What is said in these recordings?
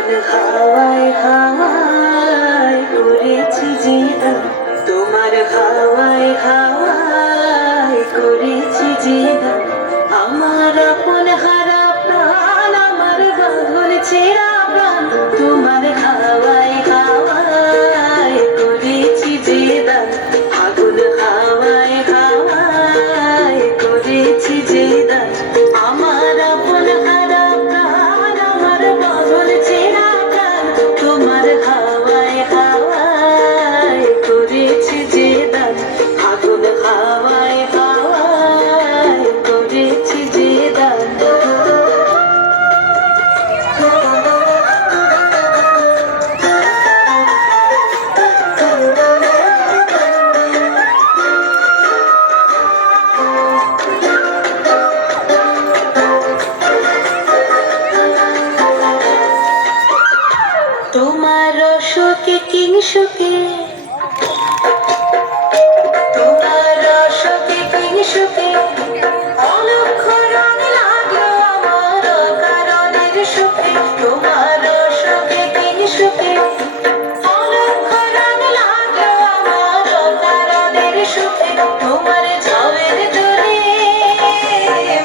আগুন হাওয়ায় হাওয়ায় করেছি জিদা, তোমার হাওয়ায় হাওয়ায় করেছি জিদা। আমার আপন হারা প্রাণ, আমার বাঁধন ছেঁড়া প্রাণ, তোমার হাওয়ায় হাওয়ায় করেছি জিদা। আগুন হাওয়ায় হাওয়ায় করেছি জিদা। আমার আপন হারা প্রাণ, আমার বাঁধন ছেঁড়া প্রাণ, তোমার হাওয়ায় হাওয়ায় করেছি জিদা। আগুন হাওয়ায় হাওয়ায় করেছি জিদা। তোমার সুখে কিংসুকে, তোমার সুখে কিংসুকে, অলক্ষ রং লাগলো আমার কারণের সুখে। তোমার সুখে কিংসুকে, অলক্ষ রং লাগলো আমার কারণের সুখে। তোমার ঝাউয়ের দোলে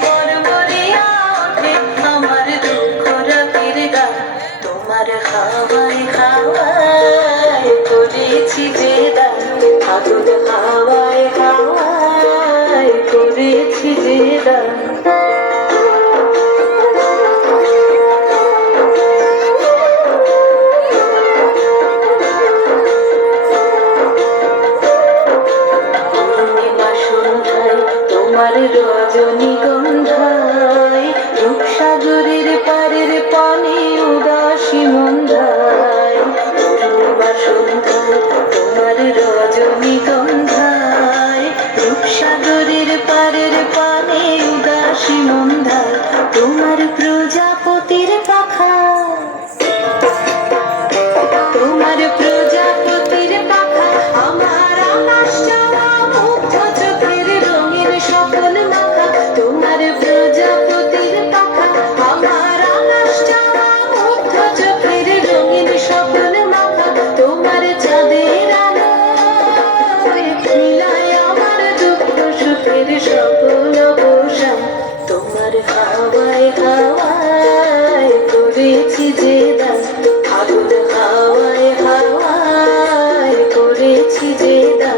মরমরিয়া ওঠে আমার দুঃখ রাতের গান। তোমার হাওয়ায় হাওয়ায় করেছি জিদা। আগুন হাওয়ায় হাওয়ায় করেছি জিদা। পূর্ণিমা সন্ধ্যায় তোমার রজনীগন্ধায়, রূপসাগরের পারের পানে উদাসী মন্ধায়। পূর্ণিমা সন্ধ্যায় তোমার রজনীগন্ধায়, রূপসাগরের পারের পানে উদাসী মন্ধায়। তোমার প্রজাপতির পাখা, তোমার প্রজাপতির পাখা, আমার আকাশ চাওয়া মুগ্ধ চোখের রঙের সকল মাখা। তোমার প্রজাপতির পাখা, আমার আকাশ চাওয়া মুগ্ধ চোখের রঙের সকল মাখা। তোমার চাঁদের আলো মিলায় আমার দুঃখ সুখের সকল অবসান। তোমার হাওয়ায় হাওয়ায় করেছি জিদা। আগুন হাওয়ায় হাওয়ায় করেছি জিদা।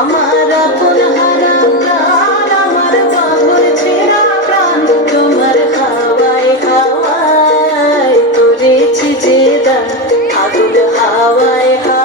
আমার আপন হারা প্রাণ, আমার বাঁধন ছেঁড়া প্রাণ, তোমার হাওয়ায় হাওয়ায় করেছি জিদা। আগুন হাওয়ায় হাওয়ায়